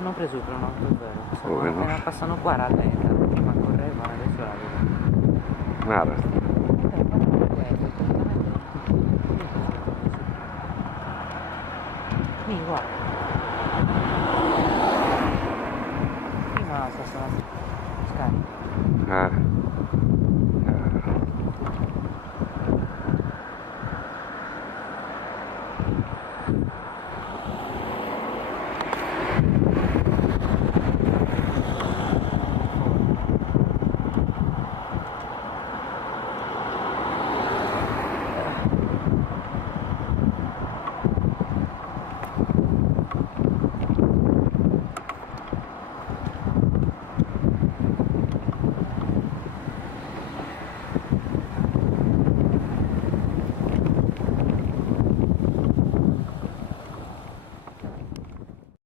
hanno preso il cronometro, è vero. Bueno. Appena passano qua rallenta, prima correvano, adesso la vedo. Nada. Vieni, guarda. Prima sono scarica. Ah.